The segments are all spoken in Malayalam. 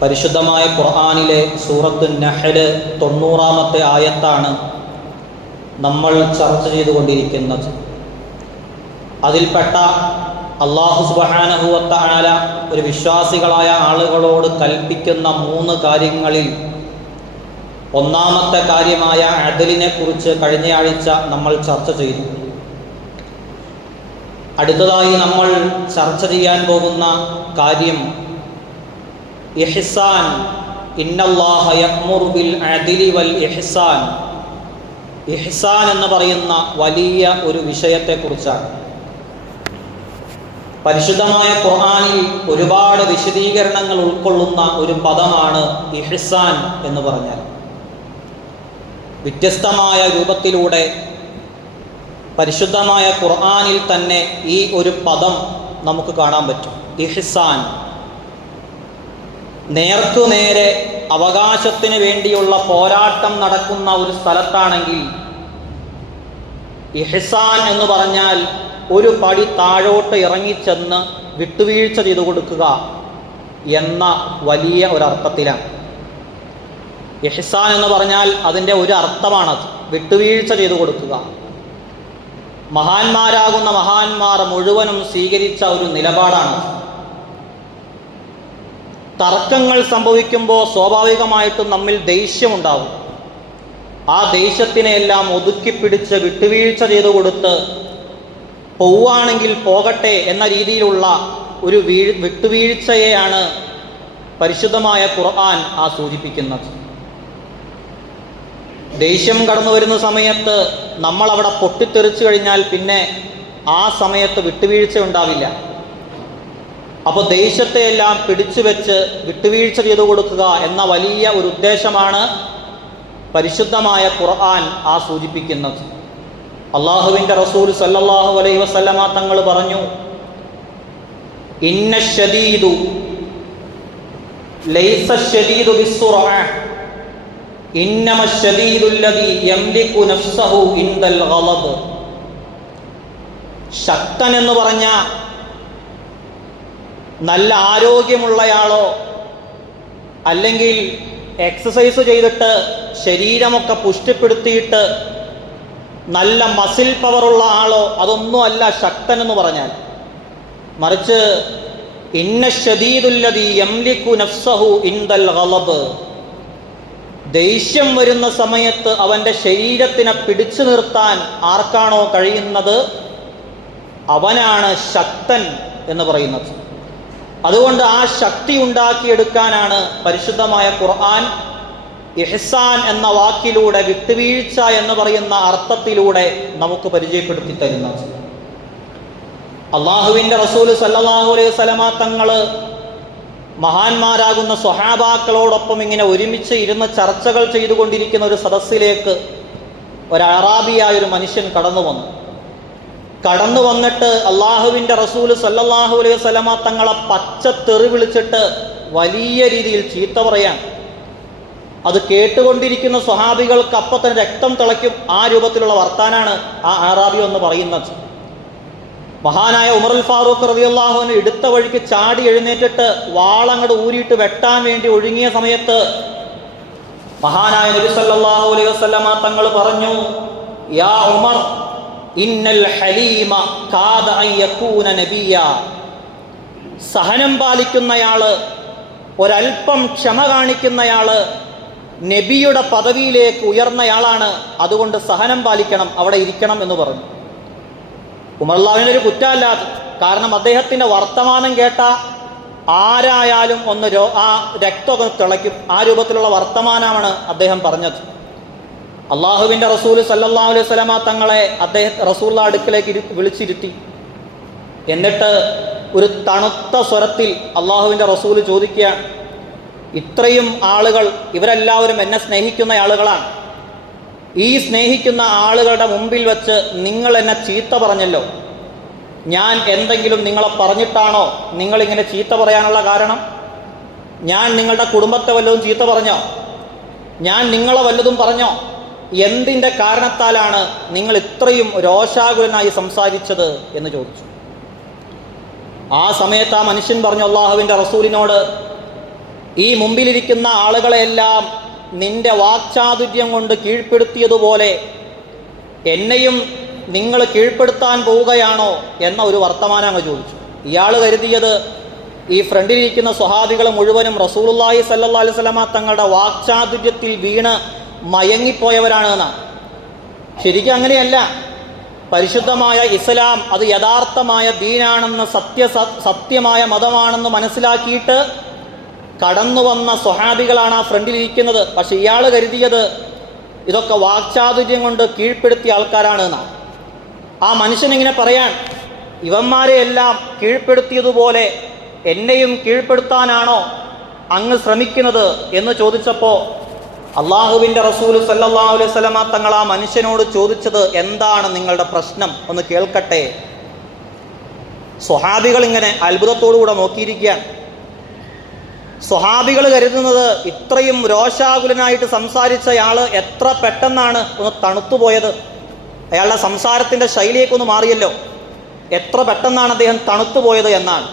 പരിശുദ്ധമായ ഖുർആനിലെ സൂറത്തു നഹ്ൽ 90-ാമത്തെ ആയത്താണ് നമ്മൾ ചർച്ച ചെയ്തുകൊണ്ടിരിക്കുന്നത്. അതിൽപ്പെട്ട അല്ലാഹു സുബ്ഹാനഹു വ തആല ഒരു വിശ്വാസികളായ ആളുകളോട് കൽപ്പിക്കുന്ന 3 കാര്യങ്ങളിൽ ഒന്നാമത്തെ കാര്യമായ അദലിനെ കുറിച്ച് കഴിഞ്ഞയാഴ്ച നമ്മൾ ചർച്ച ചെയ്തു. അടുത്തതായി നമ്മൾ ചർച്ച ചെയ്യാൻ പോകുന്ന കാര്യം ഇഹ്സാൻ. ഇന്നല്ലാഹ യഅ്മുറു ബിൽ അദ്ലി വൽ ഇഹ്സാൻ. ഇഹ്സാൻ എന്ന് പറയുന്ന വലിയ ഒരു വിഷയത്തെക്കുറിച്ചാണ്. പരിശുദ്ധമായ ഖുർആനിൽ ഒരുപാട് വിശദീകരണങ്ങൾ ഉൾക്കൊള്ളുന്ന ഒരു പദമാണ് ഇഹ്സാൻ എന്ന് പറഞ്ഞാൽ. വ്യത്യസ്തമായ രൂപത്തിലൂടെ പരിശുദ്ധമായ ഖുർആനിൽ തന്നെ ഈ ഒരു പദം നമുക്ക് കാണാൻ പറ്റും. ഇഹ്സാൻ, നേർക്കുനേരെ അവകാശത്തിന് വേണ്ടിയുള്ള പോരാട്ടം നടക്കുന്ന ഒരു സ്ഥലത്താണെങ്കിൽ ഇഹ്സാൻ എന്ന് പറഞ്ഞാൽ ഒരു പടി താഴോട്ട് ഇറങ്ങിച്ചെന്ന് വിട്ടുവീഴ്ച ചെയ്തു കൊടുക്കുക എന്ന വലിയ ഒരർത്ഥത്തിലാണ്. ഇഹ്സാൻ എന്ന് പറഞ്ഞാൽ അതിൻ്റെ ഒരു അർത്ഥമാണത്, വിട്ടുവീഴ്ച ചെയ്തു കൊടുക്കുക. മഹാന്മാരാകുന്ന മഹാന്മാർ മുഴുവനും സ്വീകരിച്ച ഒരു നിലപാടാണ്. തർക്കങ്ങൾ സംഭവിക്കുമ്പോൾ സ്വാഭാവികമായിട്ടും നമ്മിൽ ദേഷ്യമുണ്ടാകും. ആ ദേഷ്യത്തിനെല്ലാം ഒതുക്കിപ്പിടിച്ച് വിട്ടുവീഴ്ച ചെയ്തു കൊടുത്ത് പോവുകയാണെങ്കിൽ പോകട്ടെ എന്ന രീതിയിലുള്ള ഒരു വിട്ടുവീഴ്ചയെയാണ് പരിശുദ്ധമായ ഖുർആൻ സൂചിപ്പിക്കുന്നത്. ദേഷ്യം കടന്നു വരുന്ന സമയത്ത് നമ്മൾ അവിടെ പൊട്ടിത്തെറിച്ചു കഴിഞ്ഞാൽ പിന്നെ ആ സമയത്ത് വിട്ടുവീഴ്ച ഉണ്ടാവില്ല. അപ്പോൾ ദേഷ്യത്തെയെല്ലാം പിടിച്ചു വെച്ച് വിട്ടുവീഴ്ച ചെയ്തു കൊടുക്കുക എന്ന വലിയ ഒരു ഉദ്ദേശമാണ് പരിശുദ്ധമായ ഖുർആൻ സൂചിപ്പിക്കുന്നത്. അള്ളാഹുവിൻ്റെ റസൂൽ സല്ലല്ലാഹു അലൈഹി വസല്ലമ തങ്ങൾ പറഞ്ഞു, ഇന്ന ശദീദു ലൈസ ശദീദു ബിസ്സുറഅ ഇന്നമ ശദീദുല്ലദീ യംലികു നഫ്സഹു ഇൻദൽ ഗളബ്. ശക്തൻ എന്ന് പറഞ്ഞ നല്ല ആരോഗ്യമുള്ളയാളോ അല്ലെങ്കിൽ എക്സസൈസ് ചെയ്തിട്ട് ശരീരമൊക്കെ പുഷ്ടിപ്പെടുത്തിയിട്ട് നല്ല മസിൽ പവറുള്ള ആളോ അതൊന്നുമല്ല ശക്തൻ എന്ന് പറഞ്ഞാൽ. മറിച്ച് ഇന്ന ശദീദുല്ലദീ യംലികു നഫ്സഹു ഇൻദൽ ഗളബ്, ദേഷ്യം വരുന്ന സമയത്ത് അവൻ്റെ ശരീരത്തിനെ പിടിച്ചു നിർത്താൻ ആർക്കാണോ കഴിയുന്നത് അവനാണ് ശക്തൻ എന്ന് പറയുന്നത്. അതുകൊണ്ട് ആ ശക്തി ഉണ്ടാക്കിയെടുക്കാനാണ് പരിശുദ്ധമായ ഖുർആൻ ഇഹ്സാൻ എന്ന വാക്കിലൂടെ, വിട്ടുവീഴ്ച എന്ന് പറയുന്ന അർത്ഥത്തിലൂടെ നമുക്ക് പരിചയപ്പെടുത്തി തരുന്നത്. അള്ളാഹുവിൻ്റെ റസൂൽ സല്ലല്ലാഹു അലൈഹി വസല്ലമ തങ്ങൾ മഹാന്മാരാകുന്ന സ്വഹാബാക്കളോടൊപ്പം ഇങ്ങനെ ഒരുമിച്ച് ഇരുന്ന് ചർച്ചകൾ ചെയ്തുകൊണ്ടിരിക്കുന്ന ഒരു സദസ്സിലേക്ക് ഒരു അറാബിയായ ഒരു മനുഷ്യൻ കടന്നു വന്നിട്ട് അള്ളാഹുവിൻ്റെ റസൂൽ സല്ലല്ലാഹു അലൈഹി വസല്ലമ തങ്ങളെ പച്ച തെറി വിളിച്ചിട്ട് വലിയ രീതിയിൽ ചീത്ത പറയാൻ. അത് കേട്ടുകൊണ്ടിരിക്കുന്ന സ്വഹാബികൾക്ക് അപ്പം തന്നെ രക്തം തിളയ്ക്കും. ആ രൂപത്തിലുള്ള വർത്താനാണ് ആ അറാബി എന്ന് പറയുന്നത്. മഹാനായ ഉമറുൽ ഫാറൂഖ് റളിയല്ലാഹു അൻഹു എടുത്ത വഴിക്ക് ചാടി എഴുന്നേറ്റിട്ട് വാളങ്ങട് ഊരിയിട്ട് വെട്ടാൻ വേണ്ടി ഒഴുങ്ങിയ സമയത്ത് മഹാനായ നബി സല്ലല്ലാഹു അലൈഹി വസല്ലമ തങ്ങൾ പറഞ്ഞു, യാ ഉമർ ഇന്നൽ ഹലീമ കാദ അൻ യകൂന നബിയ. സഹനം പാലിക്കുന്നയാള്, ഒരൽപ്പം ക്ഷമ കാണിക്കുന്നയാള് നബിയുടെ പദവിയിലേക്ക് ഉയർന്നയാളാണ്. അതുകൊണ്ട് സഹനം പാലിക്കണം, അവിടെ ഇരിക്കണം എന്ന് പറഞ്ഞു. ഉമറുല്ലാഹിന് ഒരു കുറ്റമല്ലാതെ, കാരണം അദ്ദേഹത്തിൻ്റെ വർത്തമാനം കേട്ട ആരായാലും ഒന്ന് രക്തമൊക്കെ തിളയ്ക്കും. ആ രൂപത്തിലുള്ള വർത്തമാനമാണ് അദ്ദേഹം പറഞ്ഞത്. അള്ളാഹുവിൻ്റെ റസൂൽ സല്ലല്ലാഹു അലൈഹി വസല്ലമ തങ്ങളെ റസൂലുള്ള അടുക്കലേക്ക് വിളിച്ചിരുത്തി. എന്നിട്ട് ഒരു തണുത്ത സ്വരത്തിൽ അള്ളാഹുവിൻ്റെ റസൂൽ ചോദിക്കുകയാണ്, ഇത്രയും ആളുകൾ, ഇവരെല്ലാവരും എന്നെ സ്നേഹിക്കുന്ന ആളുകളാണ്. ഈ സ്നേഹിക്കുന്ന ആളുകളുടെ മുമ്പിൽ വെച്ച് നിങ്ങൾ എന്നെ ചീത്ത പറഞ്ഞല്ലോ. ഞാൻ എന്തെങ്കിലും നിങ്ങളെ പറഞ്ഞിട്ടാണോ നിങ്ങളിങ്ങനെ ചീത്ത പറയാനുള്ള കാരണം? ഞാൻ നിങ്ങളുടെ കുടുംബത്തെ വല്ലതും ചീത്ത പറഞ്ഞോ? ഞാൻ നിങ്ങളെ വല്ലതും പറഞ്ഞോ? എന്തിൻ്റെ കാരണത്താലാണ് നിങ്ങൾ ഇത്രയും രോഷാകുലനായി സംസാരിച്ചത് എന്ന് ചോദിച്ചു. ആ സമയത്ത് ആ മനുഷ്യൻ പറഞ്ഞു അള്ളാഹുവിൻ്റെ റസൂലിനോട്, ഈ മുമ്പിലിരിക്കുന്ന ആളുകളെല്ലാം നിന്റെ വാക്ചാതുര്യം കൊണ്ട് കീഴ്പ്പെടുത്തിയതുപോലെ എന്നെയും നിങ്ങൾ കീഴ്പ്പെടുത്താൻ പോവുകയാണോ എന്ന ഒരു വർത്തമാനം അങ്ങ് ചോദിച്ചു. ഇയാൾ കരുതിയത് ഈ ഫ്രണ്ടിലിരിക്കുന്ന സ്വഹാബികൾ മുഴുവനും റസൂലുള്ളാഹി സ്വല്ലല്ലാഹു അലൈഹി വസല്ലമ തങ്ങളുടെ വാക്ചാതുര്യത്തിൽ വീണ് മയങ്ങിപ്പോയവരാണ് എന്നാണ്. ശരിക്കും അങ്ങനെയല്ല. പരിശുദ്ധമായ ഇസ്ലാം അത് യഥാർത്ഥമായ ദീനാണെന്ന് സത്യമായ മതമാണെന്ന് മനസ്സിലാക്കിയിട്ട് കടന്നു വന്ന സ്വഹാബികളാണ് ആ ഫ്രണ്ടിലിരിക്കുന്നത്. പക്ഷെ ഇയാൾ കരുതിയത് ഇതൊക്കെ വാക്ചാതുര്യം കൊണ്ട് കീഴ്പ്പെടുത്തിയ ആൾക്കാരാണ് എന്നാണ്. ആ മനുഷ്യനിങ്ങനെ പറയാൻ, ഇവന്മാരെ എല്ലാം കീഴ്പ്പെടുത്തിയതുപോലെ എന്നെയും കീഴ്പ്പെടുത്താനാണോ അങ്ങ് ശ്രമിക്കുന്നത് എന്ന് ചോദിച്ചപ്പോൾ അള്ളാഹുവിൻ്റെ റസൂൽ സല്ലല്ലാഹു അലൈഹി വസല്ലമ തങ്ങൾ ആ മനുഷ്യനോട് ചോദിച്ചത്, എന്താണ് നിങ്ങളുടെ പ്രശ്നം, ഒന്ന് കേൾക്കട്ടെ. സ്വഹാബികൾ ഇങ്ങനെ അത്ഭുതത്തോടുകൂടെ നോക്കിയിരിക്കുകയാണ്. സ്വഹാബികൾ കരുതുന്നത് ഇത്രയും രോഷാകുലനായിട്ട് സംസാരിച്ചയാൾ എത്ര പെട്ടെന്നാണ് ഒന്ന് തണുത്തുപോയത്, അയാളുടെ സംസാരത്തിൻ്റെ ശൈലിയൊക്കെ ഒന്ന് മാറിയല്ലോ, എത്ര പെട്ടെന്നാണ് അദ്ദേഹം തണുത്തുപോയത് എന്നാണ്.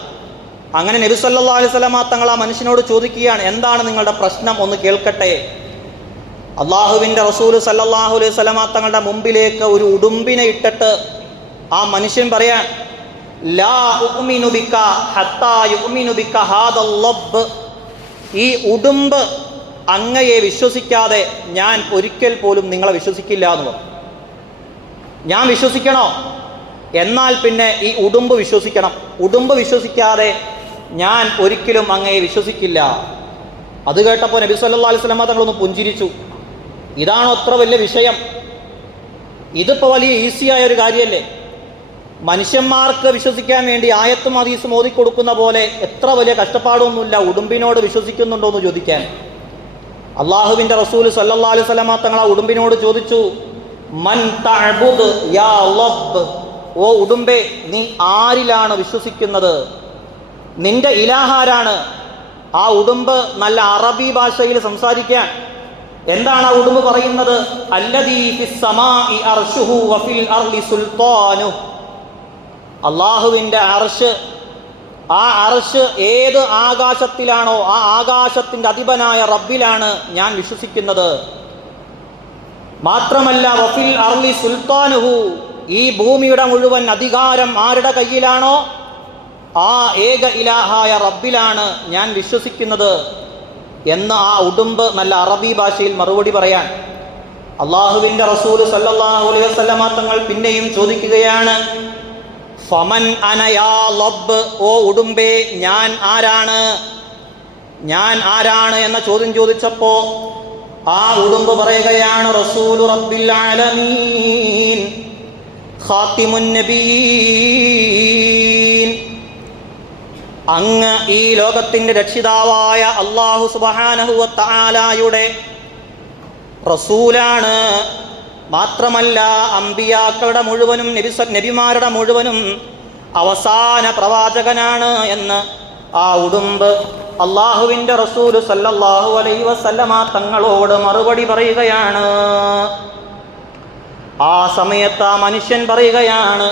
അങ്ങനെ നബി സല്ലല്ലാഹു അലൈഹി വസല്ലമ തങ്ങൾ ആ മനുഷ്യനോട് ചോദിക്കുകയാണ്, എന്താണ് നിങ്ങളുടെ പ്രശ്നം, ഒന്ന് കേൾക്കട്ടെ. അള്ളാഹുവിൻ്റെ റസൂൽ സല്ലല്ലാഹു അലൈഹി വസല്ലമ തങ്ങളുടെ മുമ്പിലേക്ക് ഒരു ഉടുമ്പിനെ ഇട്ടിട്ട് ആ മനുഷ്യൻ പറയാൻ, ലാ ഉഅ്മിനു ബിക ഹത്താ യുഅ്മിനു ബിക ഹാദൽ ലബ്ബ്, ഈ ഉടുമ്പ് അങ്ങയെ വിശ്വസിക്കാതെ ഞാൻ ഒരിക്കൽ പോലും നിങ്ങളെ വിശ്വസിക്കില്ല എന്ന് പറഞ്ഞു. ഞാൻ വിശ്വസിക്കണോ? എന്നാൽ പിന്നെ ഈ ഉടുമ്പ് വിശ്വസിക്കണം. ഉടുമ്പ് വിശ്വസിക്കാതെ ഞാൻ ഒരിക്കലും അങ്ങയെ വിശ്വസിക്കില്ല. അത് കേട്ടപ്പോൾ നബി സല്ലല്ലാഹു അലൈഹി വസല്ലമ തങ്ങളൊന്ന് പുഞ്ചിരിച്ചു. ഇതാണോ അത്ര വലിയ വിഷയം? ഇതിപ്പോൾ വലിയ ഈസിയായ ഒരു കാര്യമല്ലേ? മനുഷ്യന്മാർക്ക് വിശ്വസിക്കാൻ വേണ്ടി ആയത്തും ഹദീസും ഓതിക്കൊടുക്കുന്ന പോലെ എത്ര വലിയ കഷ്ടപ്പാടൊന്നുമില്ല ഉടുമ്പിനോട് വിശ്വസിക്കുന്നുണ്ടോ എന്ന് ചോദിക്കാൻ. അള്ളാഹുവിൻ്റെ റസൂൽ സല്ലല്ലാഹു അലൈഹി വസല്ലമ തങ്ങൾ ആ ഉടുമ്പിനോട് ചോദിച്ചു, മൻ തഅബുദ് യാ ലബ്ബ്, ഓ ഉടുമ്പേ, നീ ആരിലാണ് വിശ്വസിക്കുന്നത്? നിന്റെ ഇലാഹാരാണ്? ആ ഉടുമ്പ് നല്ല അറബി ഭാഷയിൽ സംസാരിക്കാൻ. എന്താണ് ആ ഉടുമ്പ് പറയുന്നത്? അല്ലദീ ഫിസ് സമാഇ അർശുഹു വഫിൽ അർളി സുൽത്താനു, അള്ളാഹുവിൻ്റെ അർശ്, ആ അർശ് ഏത് ആകാശത്തിലാണോ ആ ആകാശത്തിൻ്റെ അധിപനായ റബ്ബിലാണ് ഞാൻ വിശ്വസിക്കുന്നത്. മാത്രമല്ല വഫിൽ അർളി സുൽത്താനുഹു, ഈ ഭൂമിയുടെ മുഴുവൻ അധികാരം ആരുടെ കയ്യിലാണോ ആ ഏക ഇലാഹായ റബ്ബിലാണ് ഞാൻ വിശ്വസിക്കുന്നത് എന്ന് ആ ഉടുമ്പ് നല്ല അറബി ഭാഷയിൽ മറുപടി പറയാൻ. അള്ളാഹുവിൻ്റെ റസൂൽ സല്ലല്ലാഹു അലൈഹി വസല്ലമ തങ്ങൾ പിന്നെയും ചോദിക്കുകയാണ്, ഫമൻ അന യാ ലബ്ബ്, ഓ ഉടുമ്പേ, ഞാൻ ആരാണ്, ഞാൻ ആരാണ് എന്ന ചോദ്യം ചോദിച്ചപ്പോൾ ആ ഉടുമ്പ് പറയുകയാണ്, റസൂലു റബ്ബിൽ ആലമീൻ ഖാതിമുൻ നബിയീൻ, അങ്ങ് ഈ ലോകത്തിൻ്റെ രക്ഷിതാവായ അല്ലാഹു സുബ്ഹാനഹു വ തആലയുടെ റസൂലാണ്. മാത്രമല്ല അമ്പിയാക്കളുടെ മുഴുവനും നബിമാരുടെ മുഴുവനും അവസാന പ്രവാചകനാണ് എന്ന് ആ ഉടുമ്പ് അള്ളാഹുവിൻ്റെ റസൂൽ സല്ലല്ലാഹു അലൈഹി വസല്ലമ തങ്ങളോട് മറുപടി പറയുകയാണ്. ആ സമയത്ത് ആ മനുഷ്യൻ പറയുകയാണ്,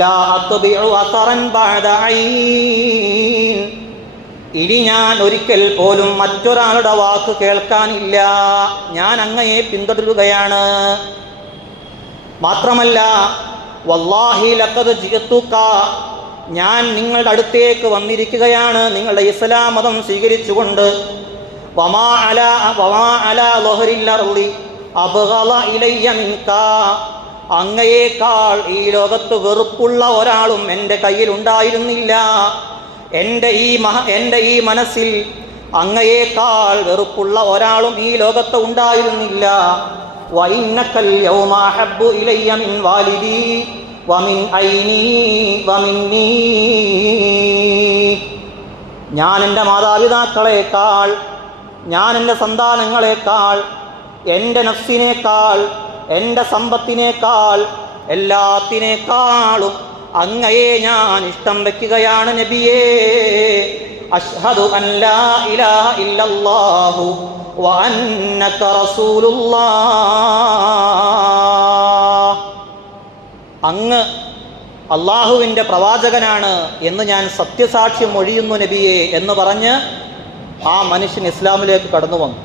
ലാ അത്ബിഉ അസറൻ ബഅദ ഐൻ, ഇനി ഞാൻ ഒരിക്കൽ പോലും മറ്റൊരാളുടെ വാക്ക് കേൾക്കാനില്ല, ഞാൻ അങ്ങയെ പിന്തുടരുകയാണ്. മാത്രമല്ല വല്ലാഹി ലഖദ് ജിഅതുക, ഞാൻ നിങ്ങളുടെ അടുത്തേക്ക് വന്നിരിക്കുകയാണ് നിങ്ങളുടെ ഇസ്ലാം മതം സ്വീകരിച്ചുകൊണ്ട്. വമാ അലാ ളഹരിൽ അർളി അബ്ഗള ഇലയ്യ മിൻക, അങ്ങയേക്കാൾ ഈ ലോകത്ത് വെറുപ്പുള്ള ഒരാളും എൻ്റെ കയ്യിൽ ഉണ്ടായിരുന്നില്ല. എൻ്റെ ഈ മനസ്സിൽ അങ്ങയേക്കാൾ വെറുപ്പുള്ള ഒരാളും ഈ ലോകത്ത് ഉണ്ടായിരുന്നില്ല. വഇന്നകൽ യൗമ അഹബ്ബു ഇലയ്യ മിൻ വാലിദി വമിൻ ഐനി വമിന്നീ, ഞാൻ എൻ്റെ മാതാപിതാക്കളെക്കാൾ, ഞാൻ എൻ്റെ സന്താനങ്ങളെക്കാൾ, എൻ്റെ നഫ്സിനേക്കാൾ, എൻ്റെ സമ്പത്തിനേക്കാൾ, എല്ലാത്തിനേക്കാളും അങ്ങയെ ഞാൻ ഇഷ്ടം വെക്കുകയാണ് നബിയേ. അഷ്ഹദു അൻ ലാ ഇലാഹ ഇല്ലല്ലാഹു വ അന്നക റസൂലുള്ളാഹ്, അങ്ങ് അള്ളാഹുവിൻ്റെ പ്രവാചകനാണ് എന്ന് ഞാൻ സത്യസാക്ഷ്യം മൊഴിയുന്നു നബിയെ എന്ന് പറഞ്ഞ് ആ മനുഷ്യൻ ഇസ്ലാമിലേക്ക് കടന്നു വന്നു.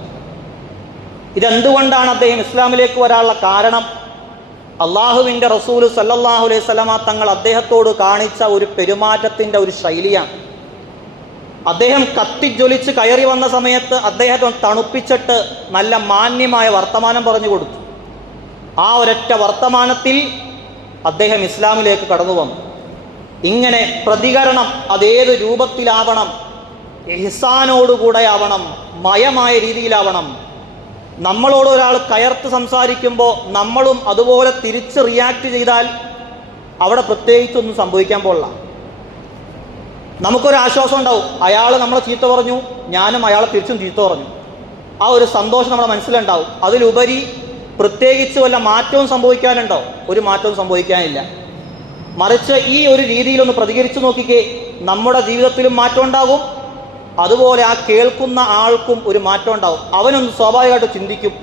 ഇതെന്തുകൊണ്ടാണ് അദ്ദേഹം ഇസ്ലാമിലേക്ക് വരാനുള്ള കാരണം? അള്ളാഹുവിൻ്റെ റസൂൽ സല്ലല്ലാഹു അലൈഹി വസല്ലമ തങ്ങൾ അദ്ദേഹത്തോട് കാണിച്ച ഒരു പെരുമാറ്റത്തിൻ്റെ ഒരു ശൈലിയാണ്. അദ്ദേഹം കത്തിജ്വലിച്ച് കയറി വന്ന സമയത്ത് അദ്ദേഹത്തെ തണുപ്പിച്ചിട്ട് നല്ല മാന്യമായ വർത്തമാനം പറഞ്ഞു കൊടുത്തു. ആ ഒരൊറ്റ വർത്തമാനത്തിൽ അദ്ദേഹം ഇസ്ലാമിലേക്ക് കടന്നു വന്നു. ഇങ്ങനെ പ്രതികരണം അതേത് രൂപത്തിലാവണം? ഇഹ്സാനോടുകൂടെയാവണം, മയമായ രീതിയിലാവണം. നമ്മളോട് ഒരാൾ കയർത്ത് സംസാരിക്കുമ്പോൾ നമ്മളും അതുപോലെ തിരിച്ച് റിയാക്ട് ചെയ്താൽ അവിടെ പ്രത്യേകിച്ചൊന്നും സംഭവിക്കാൻ പോകില്ല. നമുക്കൊരാശ്വാസം ഉണ്ടാവും. അയാൾ നമ്മളെ ചീത്ത പറഞ്ഞു, ഞാനും അയാളെ തിരിച്ചും ചീത്ത പറഞ്ഞു. ആ ഒരു സന്തോഷം നമ്മുടെ മനസ്സിലുണ്ടാവും. അതിലുപരി പ്രത്യേകിച്ച് വല്ല മാറ്റവും സംഭവിക്കാനുണ്ടോ? ഒരു മാറ്റവും സംഭവിക്കാനില്ല. മറിച്ച് ഈ ഒരു രീതിയിലൊന്ന് പ്രതികരിച്ചു നോക്കിക്കേ, നമ്മുടെ ജീവിതത്തിലും മാറ്റം ഉണ്ടാകും, അതുപോലെ ആ കേൾക്കുന്ന ആൾക്കും ഒരു മാറ്റം ഉണ്ടാവും. അവനൊന്ന് സ്വാഭാവികമായിട്ട് ചിന്തിക്കും,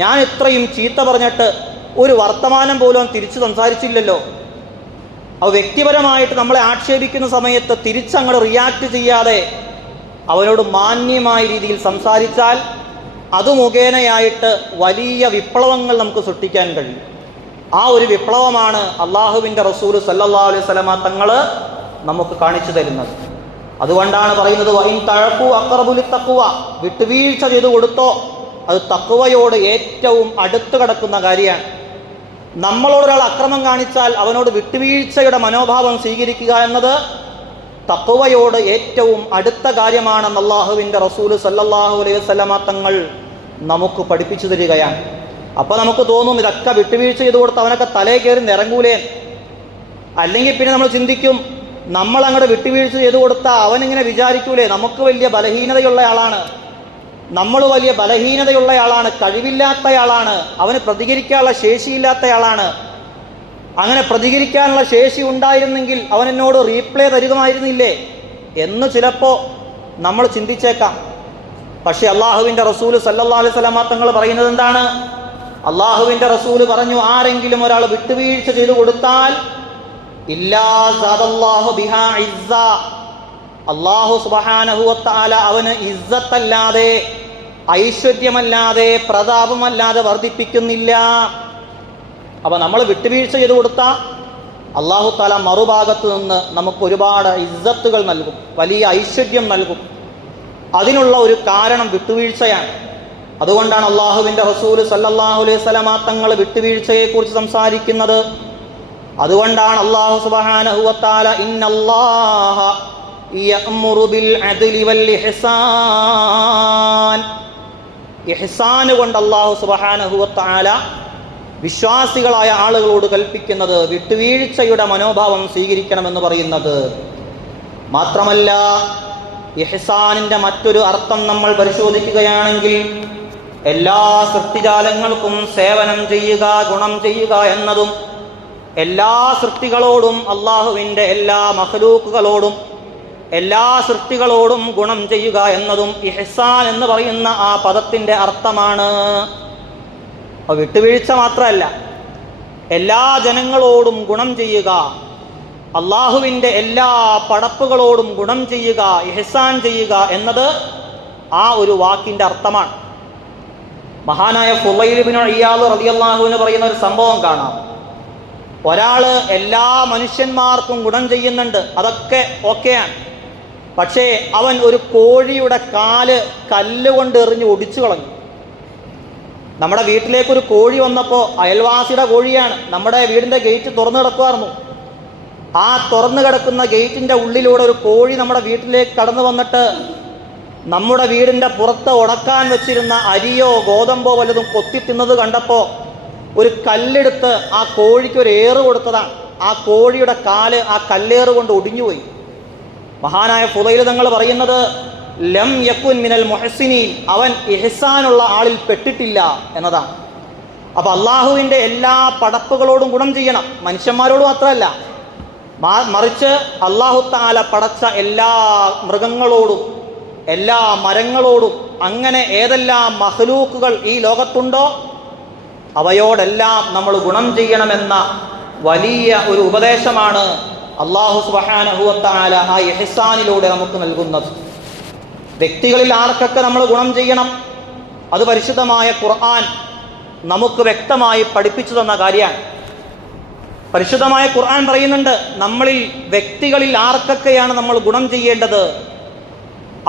ഞാൻ ഇത്രയും ചീത്ത പറഞ്ഞിട്ട് ഒരു വർത്തമാനം പോലും തിരിച്ചു സംസാരിച്ചില്ലല്ലോ. അപ്പോൾ വ്യക്തിപരമായിട്ട് നമ്മളെ ആക്ഷേപിക്കുന്ന സമയത്ത് തിരിച്ചങ്ങോട്ട് റിയാക്ട് ചെയ്യാതെ അവനോട് മാന്യമായ രീതിയിൽ സംസാരിച്ചാൽ അത് മുഖേനയായിട്ട് വലിയ വിപ്ലവങ്ങൾ നമുക്ക് സൃഷ്ടിക്കാൻ കഴിയും. ആ ഒരു വിപ്ലവമാണ് അള്ളാഹുവിൻ്റെ റസൂൽ സല്ലല്ലാഹു അലൈഹി വസല്ലമ തങ്ങൾ നമുക്ക് കാണിച്ചു തരുന്നത്. അതുകൊണ്ടാണ് പറയുന്നത് വഇൻ തഅഫു അഖറബു ലിത്തഖ്വ, വിട്ടുവീഴ്ച ചെയ്തു കൊടുത്തോ, അത് തഖ്വയോട് ഏറ്റവും അടുത്ത് കിടക്കുന്ന കാര്യമാണ്. നമ്മളോടൊരാൾ അക്രമം കാണിച്ചാൽ അവനോട് വിട്ടുവീഴ്ചയുടെ മനോഭാവം സ്വീകരിക്കുക എന്നത് തഖ്വയോട് ഏറ്റവും അടുത്ത കാര്യമാണെന്ന് അള്ളാഹുവിൻ്റെ റസൂൽ സല്ലല്ലാഹു അലൈഹി വസല്ലമ തങ്ങൾ നമുക്ക് പഠിപ്പിച്ചു തരികയാണ്. അപ്പോൾ നമുക്ക് തോന്നും ഇതൊക്കെ വിട്ടുവീഴ്ച ചെയ്തു കൊടുത്ത് അവനൊക്കെ തലേ കയറി നിറങ്ങൂലേ. അല്ലെങ്കിൽ പിന്നെ നമ്മൾ ചിന്തിക്കും, നമ്മളങ്ങോട്ട് വിട്ടുവീഴ്ച ചെയ്തു കൊടുത്താൽ അവനിങ്ങനെ വിചാരിക്കൂലേ നമുക്ക് വലിയ ബലഹീനതയുള്ളയാളാണ്, നമ്മൾ വലിയ ബലഹീനതയുള്ളയാളാണ്, കഴിവില്ലാത്തയാളാണ്, അവന് പ്രതികരിക്കാനുള്ള ശേഷിയില്ലാത്തയാളാണ്. അങ്ങനെ പ്രതികരിക്കാനുള്ള ശേഷി ഉണ്ടായിരുന്നെങ്കിൽ അവൻ എന്നോട് റീപ്ലേ തരുമായിരുന്നില്ലേ എന്ന് ചിലപ്പോൾ നമ്മൾ ചിന്തിച്ചേക്കാം. പക്ഷേ അള്ളാഹുവിൻ്റെ റസൂൽ സല്ലല്ലാഹു അലൈഹി വസല്ലമ തങ്ങൾ പറയുന്നത് എന്താണ്? അള്ളാഹുവിൻ്റെ റസൂൽ പറഞ്ഞു, ആരെങ്കിലും ഒരാൾ വിട്ടുവീഴ്ച ചെയ്തു കൊടുത്താൽ ഇല്ലാ സദല്ലാഹു ബിഹാ ഇസ്സ, അല്ലാഹു സുബ്ഹാനഹു വ തആല അവന് ഇസ്സത്തല്ലാതെ, ഐശ്വര്യമല്ലാതെ, പ്രതാപമല്ലാതെ വർദ്ധിപ്പിക്കുന്നില്ല. അപ്പോൾ നമ്മൾ വിട്ടുവീഴ്ച ചെയ്തു കൊടുത്താൽ അല്ലാഹു തആല മറുഭാഗത്ത് നിന്ന് നമുക്ക് ഒരുപാട് ഇസ്സത്തുകൾ നൽകും, വലിയ ഐശ്വര്യം നൽകും. അതിനുള്ള ഒരു കാരണം വിട്ടുവീഴ്ചയാണ്. അതുകൊണ്ടാണ് അള്ളാഹുവിൻ്റെ റസൂൽ സല്ലല്ലാഹു അലൈഹി വസല്ലമ തങ്ങൾ വിട്ടുവീഴ്ചയെക്കുറിച്ച് സംസാരിക്കുന്നത്. അതുകൊണ്ടാണ് അല്ലാഹു സുബ്ഹാനഹു വ തആല ഇന്നല്ലാഹ യഅ്മുറു ബിൽ അദ്ലി വൽ ഇഹ്സാൻ, ഇഹ്സാൻ കൊണ്ട് അല്ലാഹു സുബ്ഹാനഹു വ തആല വിശ്വാസികളായ ആളുകളോട് കൽപ്പിക്കുന്നത് വിട്ടുവീഴ്ചയുടെ മനോഭാവം സ്വീകരിക്കണമെന്ന് പറയുന്നത്. മാത്രമല്ല ഇഹ്സാനിൻ്റെ മറ്റൊരു അർത്ഥം നമ്മൾ പരിശോധിക്കുകയാണെങ്കിൽ എല്ലാ സൃഷ്ടിജാലങ്ങൾക്കും സേവനം ചെയ്യുക, ഗുണം ചെയ്യുക എന്നതും, എല്ലാ സൃഷ്ടികളോടും, അള്ളാഹുവിൻ്റെ എല്ലാ മഖ്ലൂക്കുകളോടും, എല്ലാ സൃഷ്ടികളോടും ഗുണം ചെയ്യുക എന്നതും ഇഹ്സാൻ എന്ന് പറയുന്ന ആ പദത്തിൻ്റെ അർത്ഥമാണ്. അപ്പോൾ വിട്ടുവീഴ്ച മാത്രമല്ല, എല്ലാ ജനങ്ങളോടും ഗുണം ചെയ്യുക, അള്ളാഹുവിൻ്റെ എല്ലാ പടപ്പുകളോടും ഗുണം ചെയ്യുക, ഇഹ്സാൻ ചെയ്യുക എന്നത് ആ ഒരു വാക്കിൻ്റെ അർത്ഥമാണ്. മഹാനായ ഫുളൈൽ ഇബ്നു ഇയാദ് റളിയല്ലാഹു അൻഹു പറയുന്ന ഒരു സംഭവം കാണാം. ഒരാൾ എല്ലാ മനുഷ്യന്മാർക്കും ഗുണം ചെയ്യുന്നുണ്ട്, അതൊക്കെ ഓക്കെയാണ്. പക്ഷേ അവൻ ഒരു കോഴിയുടെ കാല് കല്ലുകൊണ്ട് എറിഞ്ഞ് ഒടിച്ചു കളഞ്ഞു. നമ്മുടെ വീട്ടിലേക്കൊരു കോഴി വന്നപ്പോൾ, അയൽവാസിയുടെ കോഴിയാണ്, നമ്മുടെ വീടിൻ്റെ ഗേറ്റ് തുറന്നു കിടക്കുമായിരുന്നു. ആ തുറന്നു കിടക്കുന്ന ഗേറ്റിൻ്റെ ഉള്ളിലൂടെ ഒരു കോഴി നമ്മുടെ വീട്ടിലേക്ക് കടന്നു വന്നിട്ട് നമ്മുടെ വീടിൻ്റെ പുറത്ത് ഉണക്കാൻ വെച്ചിരുന്ന അരിയോ ഗോതമ്പോ വല്ലതും കൊത്തി തിന്നത് കണ്ടപ്പോൾ ഒരു കല്ലെടുത്ത് ആ കോഴിക്ക് ഒരു ഏറ് കൊടുത്തതാണ്. ആ കോഴിയുടെ കാല് ആ കല്ലേറ് കൊണ്ട് ഒടിഞ്ഞുപോയി. മഹാനായ ഫുളൈൽ തങ്ങൾ പറയുന്നത് ലം യകുൻ മിനൽ മുഹ്സിനീൻ, അവൻ ഇഹ്സാനുള്ള ആളിൽ പെട്ടിട്ടില്ല എന്നതാണ്. അപ്പോൾ അള്ളാഹുവിൻ്റെ എല്ലാ പടപ്പുകളോടും ഗുണം ചെയ്യണം, മനുഷ്യന്മാരോട് മാത്രമല്ല, മറിച്ച് അല്ലാഹു തആല പടച്ച എല്ലാ മൃഗങ്ങളോടും, എല്ലാ മരങ്ങളോടും, അങ്ങനെ ഏതെല്ലാം മഖ്ലൂക്കുകൾ ഈ ലോകത്തുണ്ടോ അവയോടെല്ലാം നമ്മൾ ഗുണം ചെയ്യണമെന്ന വലിയ ഒരു ഉപദേശമാണ് അല്ലാഹു സുബ്ഹാനഹു വ തആല ആ ഇഹ്സാനിലൂടെ നമുക്ക് നൽകുന്നത്. വ്യക്തികളിൽ ആർക്കൊക്കെ നമ്മൾ ഗുണം ചെയ്യണം, അത് പരിശുദ്ധമായ ഖുർആൻ നമുക്ക് വ്യക്തമായി പഠിപ്പിച്ചു തന്ന കാര്യമാണ്. പരിശുദ്ധമായ ഖുർആൻ പറയുന്നുണ്ട്, നമ്മളിൽ വ്യക്തികളിൽ ആർക്കൊക്കെയാണ് നമ്മൾ ഗുണം ചെയ്യേണ്ടത്.